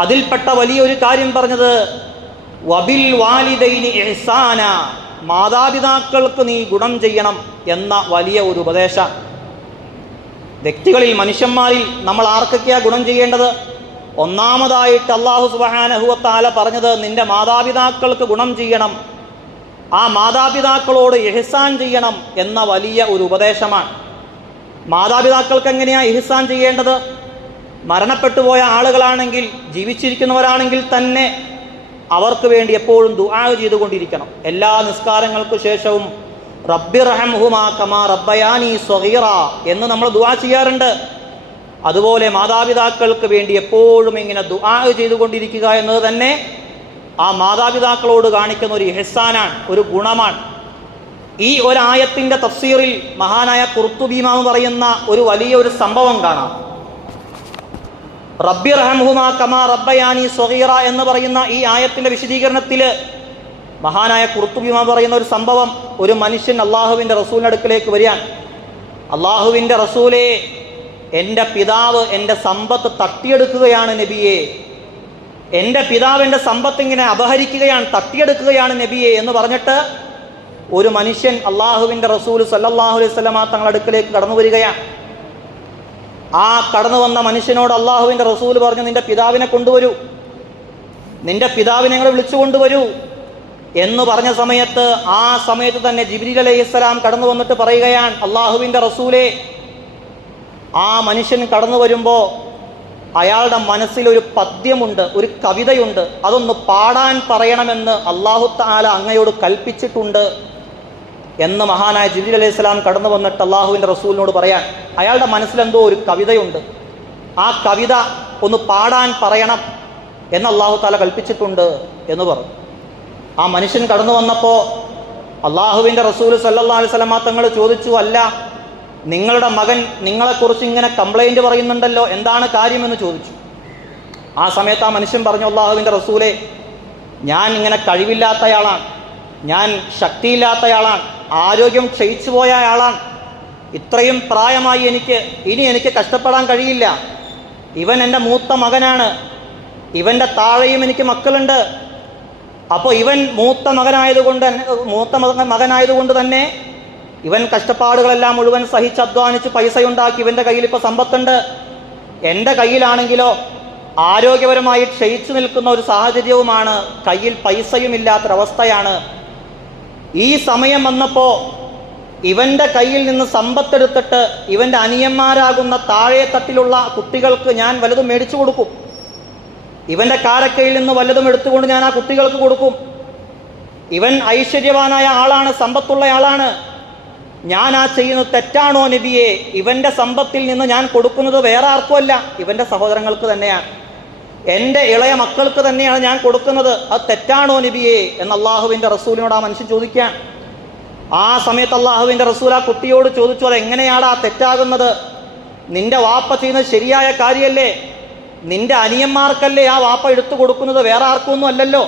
അതിൽപ്പെട്ട വലിയൊരു കാര്യം പറഞ്ഞത് വബിൽ വാലിദൈനി ഇഹ്സാന, മാതാപിതാക്കൾക്ക് നീ ഗുണം ചെയ്യണം എന്ന വലിയ ഒരു ഉപദേശം. വ്യക്തികളിൽ, മനുഷ്യന്മാരിൽ നമ്മൾ ആർക്കൊക്കെയാണ് ഗുണം ചെയ്യേണ്ടത്? ഒന്നാമതായിട്ട് അല്ലാഹു സുബ്ഹാനഹു വ തആല പറഞ്ഞത് നിന്റെ മാതാപിതാക്കൾക്ക് ഗുണം ചെയ്യണം, ആ മാതാപിതാക്കളോട് ഇഹ്സാൻ ചെയ്യണം എന്ന വലിയ ഒരു ഉപദേശമാണ്. മാതാപിതാക്കൾക്ക് എങ്ങനെയാണ് ഇഹ്സാൻ ചെയ്യേണ്ടത്? മരണപ്പെട്ടു പോയ ആളുകളാണെങ്കിൽ, ജീവിച്ചിരിക്കുന്നവരാണെങ്കിൽ തന്നെ അവർക്ക് വേണ്ടി എപ്പോഴും ദുആ ചെയ്തുകൊണ്ടിരിക്കണം. എല്ലാ നിസ്കാരങ്ങൾക്ക് ശേഷവും റബ്ബിർഹംഹുമാ കമാ റബ്ബയാനി സ്വഗീറ എന്ന് നമ്മൾ ദുആ ചെയ്യാറുണ്ട്. അതുപോലെ മാതാപിതാക്കൾക്ക് വേണ്ടി എപ്പോഴും ഇങ്ങനെ ദുആ ചെയ്തുകൊണ്ടിരിക്കുക എന്നത് തന്നെ ആ മാതാപിതാക്കളോട് കാണിക്കുന്ന ഒരു ഇഹ്സാനാണ്, ഒരു ഗുണമാണ്. ഈ ഒരു ആയത്തിൻ്റെ തഫ്സീറിൽ മഹാനായ ഖുർത്തുബി ഇമാം പറയുന്ന ഒരു വലിയൊരു സംഭവം കാണാം. റബ്ബിർഹംഹുമാ കമാ റബ്ബയാനി സ്വഗീറ എന്ന് പറയുന്ന ഈ ആയത്തിൻ്റെ വിശദീകരണത്തിൽ മഹാനായ ഖുർത്തുബി ഇമാം പറയുന്ന ഒരു സംഭവം, ഒരു മനുഷ്യൻ അള്ളാഹുവിൻ്റെ റസൂലിൻ്റെ അടുക്കലേക്ക് വരികയാണ്. അള്ളാഹുവിൻ്റെ റസൂലേ, എൻ്റെ പിതാവ് എൻ്റെ സമ്പത്ത് തട്ടിയെടുക്കുകയാണ് നബിയെ, എൻ്റെ പിതാവ് എൻ്റെ സമ്പത്ത് ഇങ്ങനെ അപഹരിക്കുകയാണ്, തട്ടിയെടുക്കുകയാണ് നബിയെ എന്ന് പറഞ്ഞിട്ട് ഒരു മനുഷ്യൻ അള്ളാഹുവിൻ്റെ റസൂൽ സല്ലല്ലാഹു അലൈഹി വസല്ലമ തങ്ങളുടെ അടുക്കലേക്ക് കടന്നു വരികയാണ്. ആ കടന്നു വന്ന മനുഷ്യനോട് അള്ളാഹുവിൻ്റെ റസൂൽ പറഞ്ഞു, നിൻ്റെ പിതാവിനെ കൊണ്ടുവരൂ, നിൻ്റെ പിതാവിനെ ഞങ്ങൾ വിളിച്ചു കൊണ്ടുവരൂ എന്ന് പറഞ്ഞ സമയത്ത് ആ സമയത്ത് തന്നെ ജിബ്രീൽ അലൈഹിസ്സലാം കടന്നു വന്നിട്ട് പറയുകയാണ്, അള്ളാഹുവിൻ്റെ റസൂലേ, ആ മനുഷ്യൻ കടന്നു വരുമ്പോൾ അയാളുടെ മനസ്സിലൊരു പദ്യമുണ്ട്, ഒരു കവിതയുണ്ട്, അതൊന്ന് പാടാൻ പറയണമെന്ന് അല്ലാഹു തആല അങ്ങയോട് കൽപ്പിച്ചിട്ടുണ്ട് എന്ന് മഹാനായ ജിബ്രീൽ അലൈഹിസ്സലാം കടന്നു വന്നിട്ട് അള്ളാഹുവിൻ്റെ റസൂലിനോട് പറയാൻ, അയാളുടെ മനസ്സിലെന്തോ ഒരു കവിതയുണ്ട്, ആ കവിത ഒന്ന് പാടാൻ പറയണം എന്ന് അല്ലാഹു തആല കൽപ്പിച്ചിട്ടുണ്ട് എന്ന് പറഞ്ഞു. ആ മനുഷ്യൻ കടന്നു വന്നപ്പോൾ അള്ളാഹുവിൻ്റെ റസൂൽ സല്ലല്ലാഹു അലൈഹി വസല്ലം തങ്ങൾ ചോദിച്ചു, അല്ല, നിങ്ങളുടെ മകൻ നിങ്ങളെക്കുറിച്ച് ഇങ്ങനെ കംപ്ലൈൻറ്റ് പറയുന്നുണ്ടല്ലോ, എന്താണ് കാര്യമെന്ന് ചോദിച്ചു. ആ സമയത്ത് ആ മനുഷ്യൻ പറഞ്ഞു, അള്ളാഹുവിൻ്റെ റസൂലേ, ഞാൻ ഇങ്ങനെ കഴിവില്ലാത്തയാളാണ്, ഞാൻ ശക്തിയില്ലാത്തയാളാണ്, ആരോഗ്യം ക്ഷയിച്ചു പോയ ആളാണ്, ഇത്രയും പ്രായമായി ഇനി എനിക്ക് കഷ്ടപ്പെടാൻ കഴിയില്ല, ഇവൻ എൻ്റെ മൂത്ത മകനാണ്, ഇവൻ്റെ താഴെയും എനിക്ക് മക്കളുണ്ട്, അപ്പോൾ ഇവൻ മൂത്ത മകനായതുകൊണ്ട് തന്നെ ഇവൻ കഷ്ടപ്പാടുകളെല്ലാം മുഴുവൻ സഹിച്ചധ്വാനിച്ച് പൈസയുണ്ടാക്കി, ഇവൻ്റെ കയ്യിൽ ഇപ്പോൾ സമ്പത്തുണ്ട്, എൻ്റെ കയ്യിലാണെങ്കിലോ ആരോഗ്യപരമായി ക്ഷയിച്ചു നിൽക്കുന്ന ഒരു സാഹചര്യവുമാണ്, കയ്യിൽ പൈസയുമില്ലാത്തൊരവസ്ഥയാണ്. ഈ സമയം വന്നപ്പോൾ ഇവൻ്റെ കയ്യിൽ നിന്ന് സമ്പത്തെടുത്തിട്ട് ഇവൻ്റെ അനിയന്മാരാകുന്ന താഴെ തട്ടിലുള്ള കുട്ടികൾക്ക് ഞാൻ വല്ലതും മേടിച്ചു കൊടുക്കും, ഇവൻ്റെ കാരക്കയിൽ നിന്ന് വല്ലതും എടുത്തുകൊണ്ട് ഞാൻ ആ കുട്ടികൾക്ക് കൊടുക്കും. ഇവൻ ഐശ്വര്യവാനായ ആളാണ്, സമ്പത്തുള്ള ആളാണ്, ഞാൻ ആ ചെയ്യുന്നത് തെറ്റാണോ നബിയെ? ഇവൻ്റെ സമ്പത്തിൽ നിന്ന് ഞാൻ കൊടുക്കുന്നത് വേറെ ആർക്കുമല്ല, ഇവൻ്റെ സഹോദരങ്ങൾക്ക് തന്നെയാണ്, എൻ്റെ ഇളയ മക്കൾക്ക് തന്നെയാണ് ഞാൻ കൊടുക്കുന്നത്, അത് തെറ്റാണോ നബിയെ എന്ന് അള്ളാഹുവിൻ്റെ റസൂലിനോട് ആ മനുഷ്യൻ ചോദിക്കാൻ. ആ സമയത്ത് അള്ളാഹുവിൻ്റെ റസൂൽ ആ കുട്ടിയോട് ചോദിച്ചു, അതെങ്ങനെയാണ് ആ തെറ്റാകുന്നത്? നിന്റെ വാപ്പ ചെയ്യുന്നത് ശരിയായ കാര്യമല്ലേ? നിന്റെ അനിയന്മാർക്കല്ലേ ആ വാപ്പ എടുത്തു കൊടുക്കുന്നത്, വേറെ ആർക്കൊന്നും അല്ലല്ലോ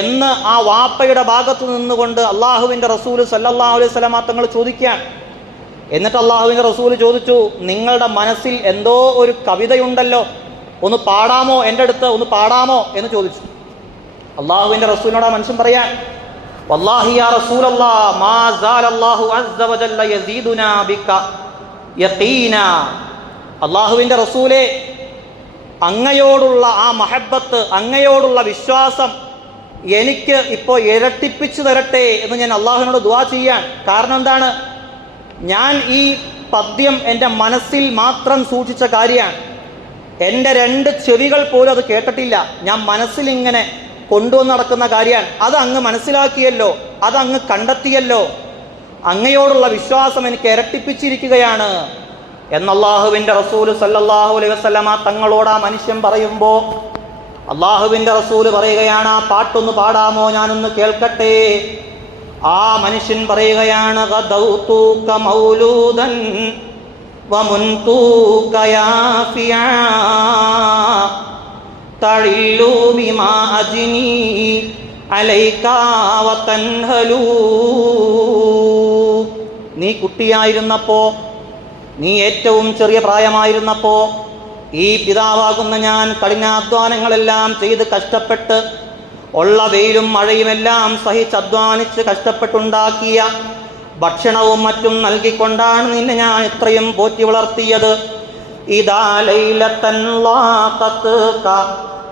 എന്ന് ആ വാപ്പയുടെ ഭാഗത്ത് നിന്നുകൊണ്ട് അള്ളാഹുവിൻ്റെ റസൂൽ സല്ലല്ലാഹു അലൈഹി വസല്ലം തങ്ങൾ ചോദിക്കാൻ. എന്നിട്ട് അള്ളാഹുവിൻ്റെ റസൂൽ ചോദിച്ചു, നിങ്ങളുടെ മനസ്സിൽ എന്തോ ഒരു കവിതയുണ്ടല്ലോ, ഒന്ന് പാടാമോ, എൻ്റെ അടുത്ത് ഒന്ന് പാടാമോ എന്ന് ചോദിച്ചു. അള്ളാഹുവിൻ്റെ റസൂലിനോട് ആ മനുഷ്യൻ പറയാൻ, വല്ലാഹി യാ റസൂലല്ലാഹ് മാ സാലല്ലാഹു അസ്സ വജല്ല യസീദുനാ ബിക യഖീനാ. അള്ളാഹുവിൻ്റെ റസൂലേ, അങ്ങയോടുള്ള ആ മഹബത്ത്, അങ്ങയോടുള്ള വിശ്വാസം എനിക്ക് ഇപ്പോൾ ഇരട്ടിപ്പിച്ചു തരട്ടെ എന്ന് ഞാൻ അള്ളാഹുവിനോട് ദുആ ചെയ്യാൻ. കാരണം എന്താണ്? ഞാൻ ഈ പദ്യം എൻ്റെ മനസ്സിൽ മാത്രം സൂക്ഷിച്ച കാര്യമാണ്, എൻ്റെ 2 ചെവികൾ പോലും അത് കേട്ടിട്ടില്ല, ഞാൻ മനസ്സിലിങ്ങനെ കൊണ്ടുവന്ന് നടക്കുന്ന കാര്യമാണ്. അത് അങ്ങ് മനസ്സിലാക്കിയല്ലോ, അത് അങ്ങ് കണ്ടെത്തിയല്ലോ, അങ്ങയോടുള്ള വിശ്വാസം എനിക്ക് ഇരട്ടിപ്പിച്ചിരിക്കുകയാണ് എന്ന് അള്ളാഹുവിൻ്റെ റസൂൽ സല്ലല്ലാഹു അലൈഹി വസല്ലമ തങ്ങളോട് ആ മനുഷ്യൻ പറയുമ്പോൾ അള്ളാഹുവിൻ്റെ റസൂൽ പറയുകയാണ്, ആ പാട്ടൊന്ന് പാടാമോ, ഞാനൊന്ന് കേൾക്കട്ടെ. ആ മനുഷ്യൻ പറയുകയാണ്, ഗദൗതുക മൗലൂദൻ വമുൻതൂക യാഫിയാ തഇല്ലു ബിമാ അജ്നി അലൈക വതൻഹലു. നീ കുട്ടിയായിരുന്നപ്പോ, നീ ഏറ്റവും ചെറിയ പ്രായമായിരുന്നപ്പോ ഈ പിതാവാകുന്ന ഞാൻ കഠിനാധ്വാനങ്ങളെല്ലാം ചെയ്ത് കഷ്ടപ്പെട്ട് ഉള്ള വെയിലും മഴയുമെല്ലാം സഹിച്ച് അധ്വാനിച്ച് കഷ്ടപ്പെട്ടുണ്ടാക്കിയ ഭക്ഷണവും മറ്റും നൽകിക്കൊണ്ടാണ് നിന്നെ ഞാൻ ഇത്രയും പോറ്റി വളർത്തിയത്. ഇദാ ലൈലതൻ ലാഖത്ക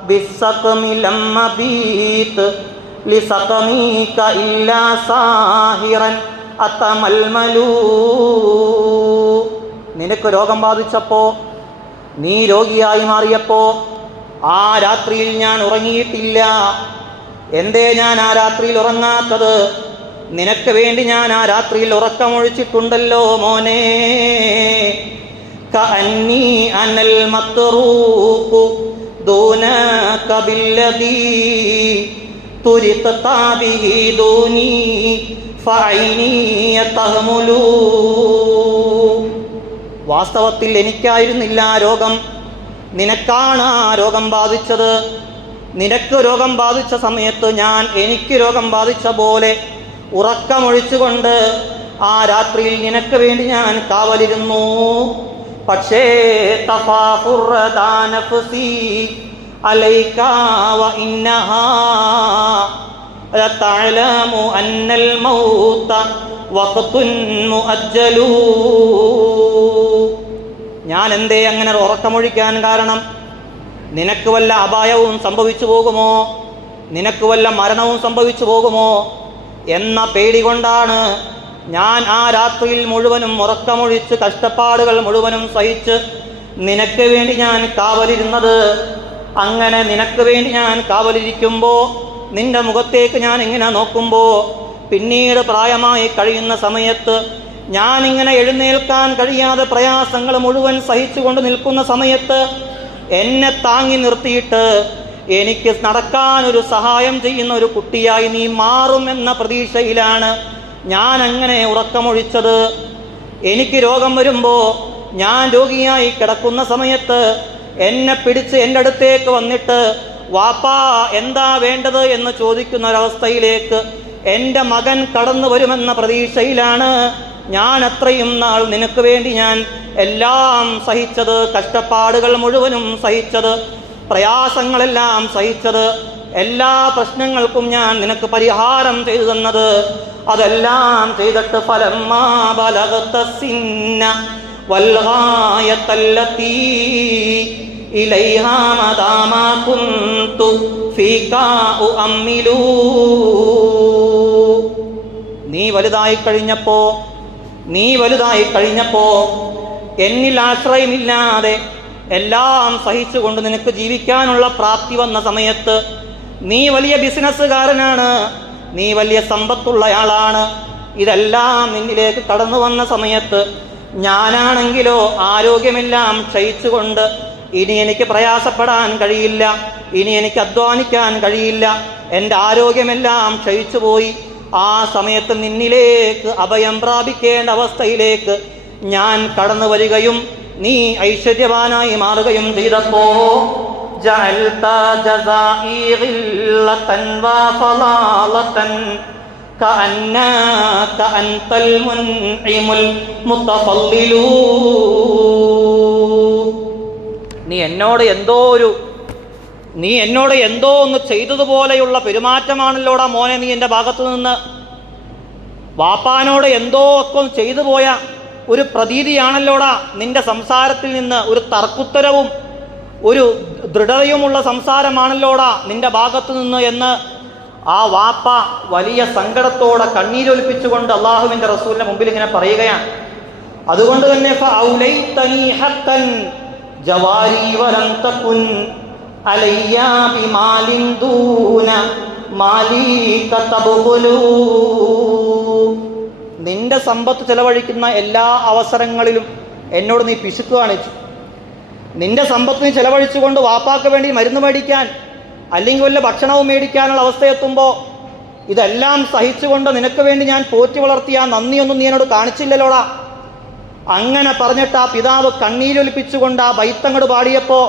ബിസ്സഖമി ലമ്മ ബീത് ലിസഖമീക ഇല്ലാ സാഹിറൻ അതമൽമലൂ. നിനക്ക് രോഗം ബാധിച്ചപ്പോ, നീ രോഗിയായി മാറിയപ്പോ ആ രാത്രിയിൽ ഞാൻ ഉറങ്ങിയിട്ടില്ല. എന്തേ ഞാൻ ആ രാത്രിയിൽ ഉറങ്ങാത്തത്? നിനക്ക് വേണ്ടി ഞാൻ ആ രാത്രിയിൽ ഉറക്കമൊഴിച്ചിട്ടുണ്ടല്ലോ മോനെ. കഅന്നീ അനൽ മത്റൂഖു ദൂനക ബില്ലദീ തുരിഖത ബിഹി ദൂനി ഫഅയ്നി തഹ്മുലു. വാസ്തവത്തിൽ എനിക്കായിരുന്നില്ല ആ രോഗം, നിനക്കാണ് ആ രോഗം ബാധിച്ചത്. നിനക്ക് രോഗം ബാധിച്ച സമയത്ത് ഞാൻ എനിക്ക് രോഗം ബാധിച്ച പോലെ ഉറക്കമൊഴിച്ചുകൊണ്ട് ആ രാത്രിയിൽ നിനക്ക് വേണ്ടി ഞാൻ കാവലിരുന്നു. പക്ഷേ തഫാഫുറദാ നഫ്സി അലൈക വ ഇന്നഹാ ലതഅലമു അന്നൽ മൗത വഖ്തുൻ മുഅജ്ജലൂ. ഞാൻ എന്തേ അങ്ങനെ ഉറക്കമൊഴിക്കാൻ കാരണം? നിനക്ക് വല്ല അപായവും സംഭവിച്ചു പോകുമോ, നിനക്ക് വല്ല മരണവും സംഭവിച്ചു പോകുമോ എന്ന പേടി കൊണ്ടാണ് ഞാൻ ആ രാത്രിയിൽ മുഴുവനും ഉറക്കമൊഴിച്ച് കഷ്ടപ്പാടുകൾ മുഴുവനും സഹിച്ച് നിനക്ക് വേണ്ടി ഞാൻ കാവലിരുന്നത്. അങ്ങനെ നിനക്ക് വേണ്ടി ഞാൻ കാവലിരിക്കുമ്പോ, നിന്റെ മുഖത്തേക്ക് ഞാൻ ഇങ്ങനെ നോക്കുമ്പോ, പിന്നീട് പ്രായമായി കഴിയുന്ന സമയത്ത് ഞാനിങ്ങനെ എഴുന്നേൽക്കാൻ കഴിയാതെ പ്രയാസങ്ങൾ മുഴുവൻ സഹിച്ചുകൊണ്ട് നിൽക്കുന്ന സമയത്ത് എന്നെ താങ്ങി നിർത്തിയിട്ട് എനിക്ക് നടക്കാനൊരു സഹായം ചെയ്യുന്ന ഒരു കുട്ടിയായി നീ മാറുമെന്ന പ്രതീക്ഷയിലാണ് ഞാൻ അങ്ങനെ ഉറക്കമൊഴിച്ചത്. എനിക്ക് രോഗം വരുമ്പോൾ, ഞാൻ രോഗിയായി കിടക്കുന്ന സമയത്ത് എന്നെ പിടിച്ച് എൻ്റെ അടുത്തേക്ക് വന്നിട്ട് വാപ്പാ എന്താ വേണ്ടത് എന്ന് ചോദിക്കുന്ന ഒരവസ്ഥയിലേക്ക് എൻ്റെ മകൻ കടന്നു വരുമെന്ന പ്രതീക്ഷയിലാണ് ഞാൻ അത്രയും നാൾ നിനക്ക് വേണ്ടി ഞാൻ എല്ലാം സഹിച്ചത്. കഷ്ടപ്പാടുകൾ മുഴുവനും സഹിച്ചത്, പ്രയാസങ്ങളെല്ലാം സഹിച്ചത്, എല്ലാ പ്രശ്നങ്ങൾക്കും ഞാൻ നിനക്ക് പരിഹാരം ചെയ്തു തന്നത്. അതെല്ലാം ചെയ്തിട്ട് ഫലമ്മാ ബലഗത സിന്ന വൽ ഗായതല്ലതീ ഇലൈഹാ മദാമാ കുന്തു ഫീകാ ഉഅമ്മിലൂ. നീ വലുതായി കഴിഞ്ഞപ്പോ എന്നിൽ ആശ്രയമില്ലാതെ എല്ലാം സഹിച്ചുകൊണ്ട് നിനക്ക് ജീവിക്കാനുള്ള പ്രാപ്തി വന്ന സമയത്ത്, നീ വലിയ ബിസിനസ്സുകാരനാണ്, നീ വലിയ സമ്പത്തുള്ളയാളാണ്, ഇതെല്ലാം നിന്നിലേക്ക് കടന്നു വന്ന സമയത്ത് ഞാനാണെങ്കിലോ ആരോഗ്യമെല്ലാം ക്ഷയിച്ചുകൊണ്ട് ഇനി എനിക്ക് പ്രയാസപ്പെടാൻ കഴിയില്ല, ഇനി എനിക്ക് അധ്വാനിക്കാൻ കഴിയില്ല, എൻ്റെ ആരോഗ്യമെല്ലാം ക്ഷയിച്ചുപോയി. ആ സമയത്ത് നിന്നിലേക്ക് അഭയം പ്രാപിക്കേണ്ട അവസ്ഥയിലേക്ക് ഞാൻ കടന്നു വരികയും നീ ഐശ്വര്യവാനായി മാറുകയും ചെയ്തപ്പോ ജഅൽത ജസാഇ ഗില്ലതൻ വഫളാലതൻ കഅന്നക അൻതൽ മുൻഇമുൽ മുതഫല്ലിലൂ. നീ എന്നോട് എന്തോ ഒന്ന് ചെയ്തതുപോലെയുള്ള പെരുമാറ്റമാണല്ലോടാ മോനെ നീ എൻ്റെ ഭാഗത്തു നിന്ന്. വാപ്പാനോട് എന്തോ ഒക്കെ ചെയ്തു പോയ ഒരു പ്രതീതിയാണല്ലോടാ നിന്റെ സംസാരത്തിൽ നിന്ന്. ഒരു തർക്കുത്തരവും ഒരു ദൃഢതയുമുള്ള സംസാരമാണല്ലോടാ നിന്റെ ഭാഗത്തു നിന്ന് എന്ന് ആ വാപ്പ വലിയ സങ്കടത്തോടെ കണ്ണീരൊലിപ്പിച്ചുകൊണ്ട് അള്ളാഹുവിൻ്റെ റസൂലിന്റെ മുമ്പിൽ ഇങ്ങനെ പറയുകയാണ്. അതുകൊണ്ട് തന്നെ ഫഔലൈതനി ഹഖൻ ജവാരി വലം തകുൻ അലയ്യ ബിമാലിൻ ദൂന മാലിക തബ്ഖുലൂ. നിന്റെ സമ്പത്ത് ചെലവഴിക്കുന്ന എല്ലാ അവസരങ്ങളിലും എന്നോട് നീ പിശുക്ക് കാണിച്ചു. നിന്റെ സമ്പത്ത് നീ ചെലവഴിച്ചുകൊണ്ട് വാപ്പാക്ക് വേണ്ടി മരുന്ന് മേടിക്കാൻ അല്ലെങ്കിൽ വല്ല ഭക്ഷണവും മേടിക്കാനുള്ള അവസ്ഥയെത്തുമ്പോൾ ഇതെല്ലാം സഹിച്ചുകൊണ്ട് നിനക്ക് വേണ്ടി ഞാൻ പോറ്റി വളർത്തിയ നന്ദിയൊന്നും നീ എന്നോട് കാണിച്ചില്ലല്ലോടാ. അങ്ങനെ പറഞ്ഞിട്ട് ആ പിതാവ് കണ്ണീരൊലിപ്പിച്ചുകൊണ്ട് ആ ബൈത്തങ്ങട് പാടിയപ്പോൾ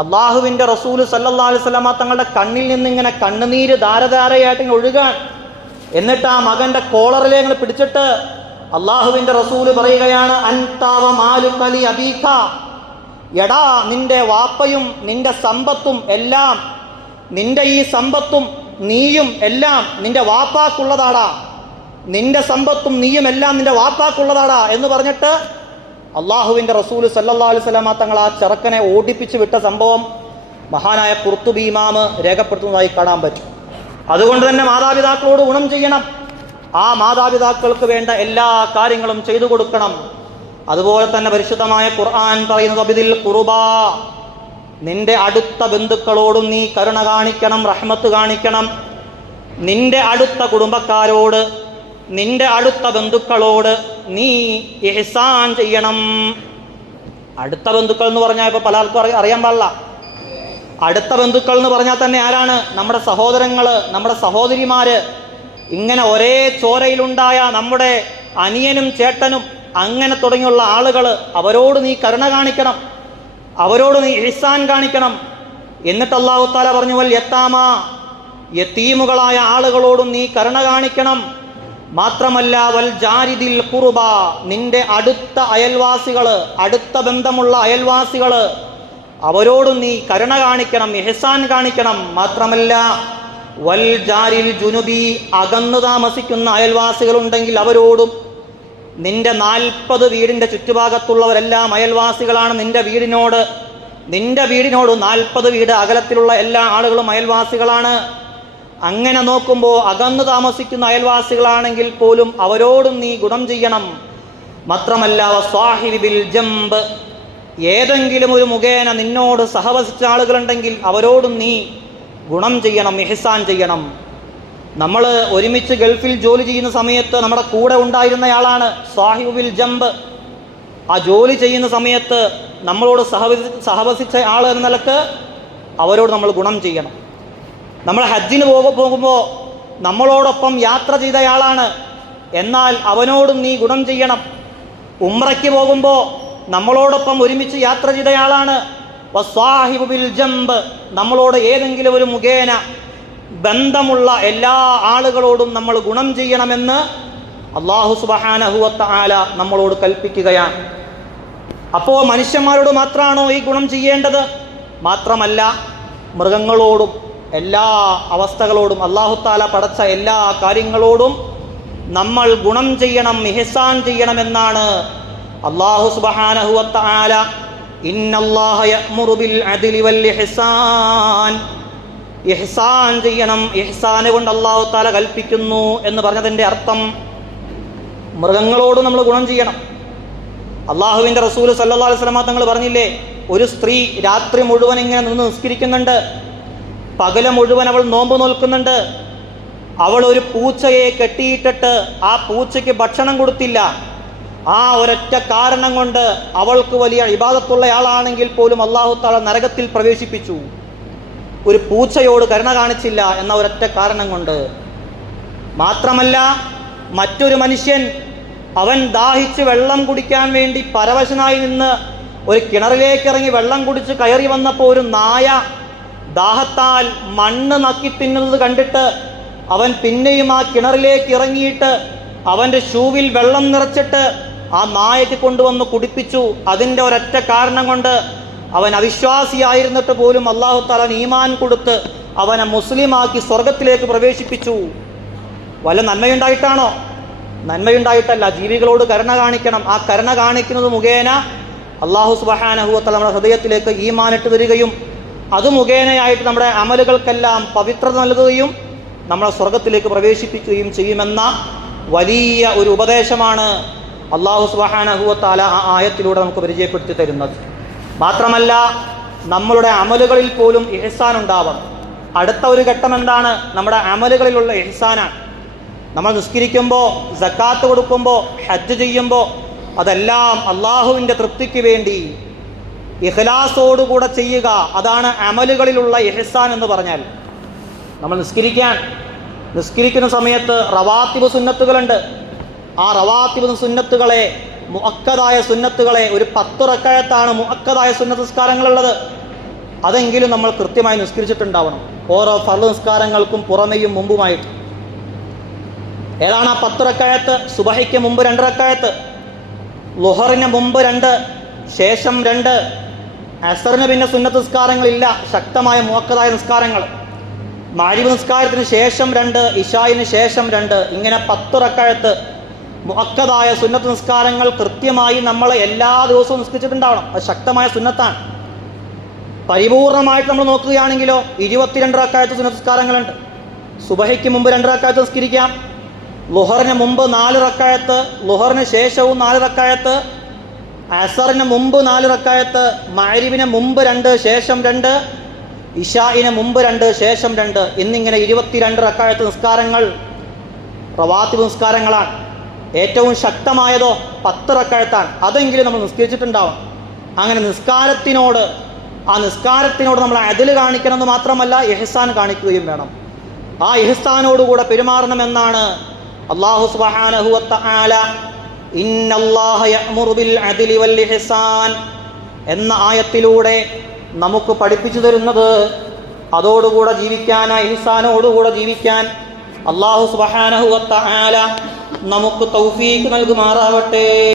അള്ളാഹുവിൻ്റെ റസൂല് സല്ലല്ലാഹു അലൈഹി വസല്ലമ തങ്ങളുടെ കണ്ണിൽ നിന്നിങ്ങനെ കണ്ണുനീര് ധാരധാരയായിട്ട് ഇങ്ങനെ ഒഴുകാൻ. എന്നിട്ട് ആ മകൻ്റെ കോളറിലെ ഇങ്ങനെ പിടിച്ചിട്ട് അള്ളാഹുവിൻ്റെ റസൂല് പറയുകയാണ്, അൻതാവ മാലുക ലി അബീക, എടാ നിന്റെ വാപ്പയും നിന്റെ സമ്പത്തും എല്ലാം, നിന്റെ ഈ സമ്പത്തും നീയും എല്ലാം നിന്റെ വാപ്പാക്കുള്ളതാടാ, നിന്റെ സമ്പത്തും നീയും എല്ലാം നിന്റെ വാപ്പാക്കുള്ളതാടാ എന്ന് പറഞ്ഞിട്ട് അള്ളാഹുവിൻ്റെ റസൂല് സല്ലല്ലാഹു അലൈഹി വസല്ലമ തങ്ങൾ ആ ചെറുക്കനെ ഓടിപ്പിച്ച് വിട്ട സംഭവം മഹാനായ ഖുർത്തുബി ഇമാം രേഖപ്പെടുത്തുന്നതായി കാണാൻ പറ്റും. അതുകൊണ്ട് തന്നെ മാതാപിതാക്കളോട് ഗുണം ചെയ്യണം. ആ മാതാപിതാക്കൾക്ക് വേണ്ട എല്ലാ കാര്യങ്ങളും ചെയ്തു കൊടുക്കണം. അതുപോലെ തന്നെ പരിശുദ്ധമായ ഖുർആൻ പറയുന്നത് അബിദിൽ ഖുർബാ, നിന്റെ അടുത്ത ബന്ധുക്കളോടും നീ കരുണ കാണിക്കണം, റഹ്മത്ത് കാണിക്കണം. നിന്റെ അടുത്ത കുടുംബക്കാരോട്, നിന്റെ അടുത്ത ബന്ധുക്കളോട് നീ ഇഹ്സാൻ ചെയ്യണം. അടുത്ത ബന്ധുക്കൾ എന്ന് പറഞ്ഞാൽ ഇപ്പോൾ പലർക്കും അറിയാൻ പാടില്ല. അടുത്ത ബന്ധുക്കൾ എന്ന് പറഞ്ഞാൽ തന്നെ ആരാണ്? നമ്മുടെ സഹോദരങ്ങൾ, നമ്മുടെ സഹോദരിമാര്, ഇങ്ങനെ ഒരേ ചോരയിലുണ്ടായ നമ്മുടെ അനിയനും ചേട്ടനും അങ്ങനെ തുടങ്ങിയുള്ള ആളുകൾ, അവരോട് നീ കരുണ കാണിക്കണം, അവരോട് നീ ഇഹ്സാൻ കാണിക്കണം. എന്നിട്ട് അല്ലാഹു തആല പറഞ്ഞു, വൽ യത്താമ, യതീമുകളായ ആളുകളോടും നീ കരുണ കാണിക്കണം. മാത്രമല്ല വൽ ജാരിദിൽ ഖുർബ, നിന്റെ അടുത്ത അയൽവാസികള്, അടുത്ത ബന്ധമുള്ള അയൽവാസികള്, അവരോടും നീ കരുണ കാണിക്കണം, ഇഹ്സാൻ കാണിക്കണം. മാത്രമല്ല വൽ ജാരിൽ ജുനുബി, അകന്നു താമസിക്കുന്ന അയൽവാസികളുണ്ടെങ്കിൽ അവരോടും. നിന്റെ 40 വീടിൻ്റെ ചുറ്റുഭാഗത്തുള്ളവരെല്ലാം അയൽവാസികളാണ് നിന്റെ വീടിനോട്. നിന്റെ വീടിനോട് 40 വീട് അകലത്തിലുള്ള എല്ലാ ആളുകളും അയൽവാസികളാണ്. അങ്ങനെ നോക്കുമ്പോൾ അകന്നു താമസിക്കുന്ന അയൽവാസികളാണെങ്കിൽ പോലും അവരോടും നീ ഗുണം ചെയ്യണം. മാത്രമല്ല വസ്വാഹിബി ബിൽ ജംബ്, ഏതെങ്കിലും ഒരു മുഖേന നിന്നോട് സഹവസിച്ച ആളുകളുണ്ടെങ്കിൽ അവരോടും നീ ഗുണം ചെയ്യണം, ഇഹ്സാൻ ചെയ്യണം. നമ്മൾ ഒരുമിച്ച് ഗൾഫിൽ ജോലി ചെയ്യുന്ന സമയത്ത് നമ്മുടെ കൂടെ ഉണ്ടായിരുന്നയാളാണ് സ്വാഹിബു ബിൽ ജംബ്. ആ ജോലി ചെയ്യുന്ന സമയത്ത് നമ്മളോട് സഹവസിച്ച ആൾ എന്ന നിലക്ക് അവരോട് നമ്മൾ ഗുണം ചെയ്യണം. നമ്മൾ ഹജ്ജിന് പോകുമ്പോൾ നമ്മളോടൊപ്പം യാത്ര ചെയ്തയാളാണ്, എന്നാൽ അവനോടും നീ ഗുണം ചെയ്യണം. ഉംറയ്ക്ക് പോകുമ്പോൾ നമ്മളോടൊപ്പം ഒരുമിച്ച് യാത്ര ചെയ്തയാളാണ്. വസ്വാഹിബു ബിൽ ജംബ്, നമ്മളോട് ഏതെങ്കിലും ഒരു മുഖേന ബന്ധമുള്ള എല്ലാ ആളുകളോടും നമ്മൾ ഗുണം ചെയ്യണമെന്ന് അല്ലാഹു സുബ്ഹാനഹു വ തആല നമ്മളോട് കൽപ്പിക്കുകയാണ്. അപ്പോൾ മനുഷ്യന്മാരോട് മാത്രമാണോ ഈ ഗുണം ചെയ്യേണ്ടത്? മാത്രമല്ല മൃഗങ്ങളോടും എല്ലാ അവസ്ഥകളോടും, അല്ലാഹു തആല പടച്ച എല്ലാ കാര്യങ്ങളോടും നമ്മൾ ഗുണം ചെയ്യണം, ഇഹ്സാൻ ചെയ്യണമെന്നാണ് അല്ലാഹു സുബ്ഹാനഹു വ തആല ഇന്നല്ലാഹ യഅ്മുറു ബിൽ അദ്ലി വൽ ഇഹ്സാൻ, ഇഹ്സാൻ ചെയ്യണം, ഇഹ്സാൻ കൊണ്ട് അല്ലാഹു തആല കൽപ്പിക്കുന്നു എന്ന് പറഞ്ഞതിൻ്റെ അർത്ഥം മൃഗങ്ങളോട് നമ്മൾ ഗുണം ചെയ്യണം. അള്ളാഹുവിൻ്റെ റസൂൽ സല്ലല്ലാഹു അലൈഹി വസല്ലം തങ്ങൾ പറഞ്ഞില്ലേ, ഒരു സ്ത്രീ രാത്രി മുഴുവൻ ഇങ്ങനെ നിന്ന് നിസ്കരിക്കുന്നുണ്ട്, പകല് മുഴുവൻ അവൾ നോമ്പ് നോൽക്കുന്നുണ്ട്. അവൾ ഒരു പൂച്ചയെ കെട്ടിയിട്ടിട്ട് ആ പൂച്ചയ്ക്ക് ഭക്ഷണം കൊടുത്തില്ല. ആ ഒരൊറ്റ കാരണം കൊണ്ട് അവൾക്ക് വലിയ ഇബാദത്തുള്ളയാളാണെങ്കിൽ പോലും അല്ലാഹു തആല നരകത്തിൽ പ്രവേശിപ്പിച്ചു. ഒരു പൂച്ചയോട് കരുണ കാണിച്ചില്ല എന്ന ഒരൊറ്റ കാരണം കൊണ്ട്. മാത്രമല്ല മറ്റൊരു മനുഷ്യൻ, അവൻ ദാഹിച്ച് വെള്ളം കുടിക്കാൻ വേണ്ടി പരവശനായി നിന്ന് ഒരു കിണറിലേക്ക് ഇറങ്ങി വെള്ളം കുടിച്ച് കയറി വന്നപ്പോൾ ഒരു നായ ദാഹത്താൽ മണ്ണ് നക്കി തിന്നുന്നത് കണ്ടിട്ട് അവൻ പിന്നെയും ആ കിണറിലേക്ക് ഇറങ്ങിയിട്ട് അവൻ്റെ ഷൂവിൽ വെള്ളം നിറച്ചിട്ട് ആ നായയ്ക്ക് കൊണ്ടുവന്ന് കുടിപ്പിച്ചു. അതിൻ്റെ ഒരൊറ്റ കാരണം കൊണ്ട് അവൻ അവിശ്വാസിയായിരുന്നിട്ട് പോലും അല്ലാഹു തആല ഈമാൻ കൊടുത്ത് അവനെ മുസ്ലിമാക്കി സ്വർഗത്തിലേക്ക് പ്രവേശിപ്പിച്ചു. വല്ല നന്മയുണ്ടായിട്ടാണോ? നന്മയുണ്ടായിട്ടല്ല. ജീവികളോട് കരുണ കാണിക്കണം. ആ കരുണ കാണിക്കുന്നത് മുഖേന അല്ലാഹു സുബ്ഹാനഹു വ തആല നമ്മുടെ ഹൃദയത്തിലേക്ക് ഈമാനിട്ട് തരികയും അത് മുഖേനയായിട്ട് നമ്മുടെ അമലുകൾക്കെല്ലാം പവിത്രത നൽകുകയും നമ്മളെ സ്വർഗത്തിലേക്ക് പ്രവേശിപ്പിക്കുകയും ചെയ്യുമെന്ന വലിയ ഒരു ഉപദേശമാണ് അല്ലാഹു സുബ്ഹാനഹു വ തആല ആ ആയത്തിലൂടെ നമുക്ക് പരിചയപ്പെടുത്തി തരുന്നത്. മാത്രമല്ല നമ്മളുടെ അമലുകളിൽ പോലും ഇഹ്സാൻ ഉണ്ടാവണം. അടുത്ത ഒരു ഘട്ടം എന്താണ്? നമ്മുടെ അമലുകളിലുള്ള ഇഹ്സാനാണ്. നമ്മൾ നിസ്കരിക്കുമ്പോൾ, സക്കാത്ത് കൊടുക്കുമ്പോൾ, ഹജ്ജ് ചെയ്യുമ്പോൾ അതെല്ലാം അള്ളാഹുവിൻ്റെ തൃപ്തിക്ക് വേണ്ടി ഇഖ്ലാസോടുകൂടെ ചെയ്യുക. അതാണ് അമലുകളിലുള്ള ഇഹ്സാൻ എന്ന് പറഞ്ഞാൽ. നമ്മൾ നിസ്കരിക്കുന്ന സമയത്ത് റവാത്തിബ് സുന്നത്തുകളുണ്ട്. ആ റവാത്തിബ് സുന്നത്തുകളെ, മുഅക്കദായ സുന്നത്തുകളെ, ഒരു 10 റക്അത്താണ് മുഅക്കദായ സുന്നത്ത് നിസ്കാരങ്ങളുള്ളത്. അതെങ്കിലും നമ്മൾ കൃത്യമായി നിസ്കരിച്ചിട്ടുണ്ടാവണം, ഓരോ ഫർള് നിസ്കാരങ്ങൾക്കും പുറമെയും മുമ്പുമായിട്ട്. ഏതാണ് ആ 10 റക്അത്ത്? സുബഹിക്ക് മുമ്പ് 2 റക്അത്ത്, ളുഹറിന് മുമ്പ് 2, ശേഷം 2, അസറിന് പിന്നെ സുന്നത്ത് നിസ്കാരങ്ങളില്ല, ശക്തമായ മുഅക്കദായ നിസ്കാരങ്ങൾ. മഗ്‌രിബ് നിസ്കാരത്തിന് ശേഷം 2, ഇശായിന് ശേഷം 2, ഇങ്ങനെ 10 റക്അത്ത് മുഅക്കദായ സുന്നത്ത് നിസ്കാരങ്ങൾ കൃത്യമായി നമ്മൾ എല്ലാ ദിവസവും നിസ്കരിച്ചിട്ടുണ്ടാവണം. അത് ശക്തമായ സുന്നത്താണ്. പരിപൂർണമായിട്ട് നമ്മൾ നോക്കുകയാണെങ്കിലോ 22 റക്അത്ത് സുന്നത്ത് നിസ്കാരങ്ങളുണ്ട്. സുബഹിക്ക് മുമ്പ് 2 റക്അത്ത് നിസ്കരിക്കാം, ളുഹറിന് മുമ്പ് 4 റക്അത്ത്, ളുഹറിന് ശേഷവും 4 റക്അത്ത്, അസറിന് മുമ്പ് 4 റക്അത്ത്, മഗ്‌രിബിന് മുമ്പ് 2, ശേഷം 2, ഇശാഇന് മുമ്പ് 2, ശേഷം 2, എന്നിങ്ങനെ 22 റക്അത്ത് നിസ്കാരങ്ങൾ റവാത്തിബ് നിസ്കാരങ്ങളാണ്. ഏറ്റവും ശക്തമായതോ 10 റക്അത്താണ്. അതെങ്കിലും നമ്മൾ നിസ്കരിച്ചിട്ടുണ്ടാവും. അങ്ങനെ നിസ്കാരത്തിനോട് നമ്മൾ അദല് കാണിക്കണമെന്ന് മാത്രമല്ല, ഇഹ്സാൻ കാണിക്കുകയും വേണം. ആ ഇഹ്സാനോടുകൂടെ പെരുമാറണമെന്നാണ് അല്ലാഹു സുബ്ഹാനഹു വ തആല ഇന്നല്ലാഹ യഅ്മുറു ബിൽ അദ്ലി വൽ ഇഹ്സാൻ എന്ന ആയത്തിലൂടെ നമുക്ക് പഠിപ്പിച്ചു തരുന്നത്. അതോടുകൂടെ ജീവിക്കാനായി, ഇഹ്സാനോടുകൂടെ ജീവിക്കാൻ അല്ലാഹു സുബ്ഹാനഹു വ തആല നമുക്ക് തൗഫീഖ് നൽകുമാറാവട്ടെ.